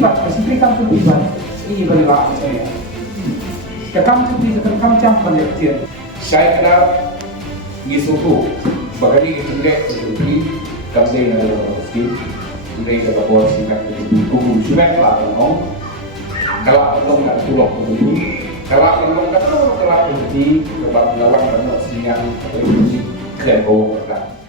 libat masih berikan tu libat ini berilah saya kekam tu di kekam jam penelitian saya kenal ngisuku bagani itu enggak seperti kami ada pasti mereka bawa sinak itu kubu sudah lah ngomong kalau ngomong nggak tulok itu kalau ngomong kata kalau di kebab lawan karena singan atau di kerja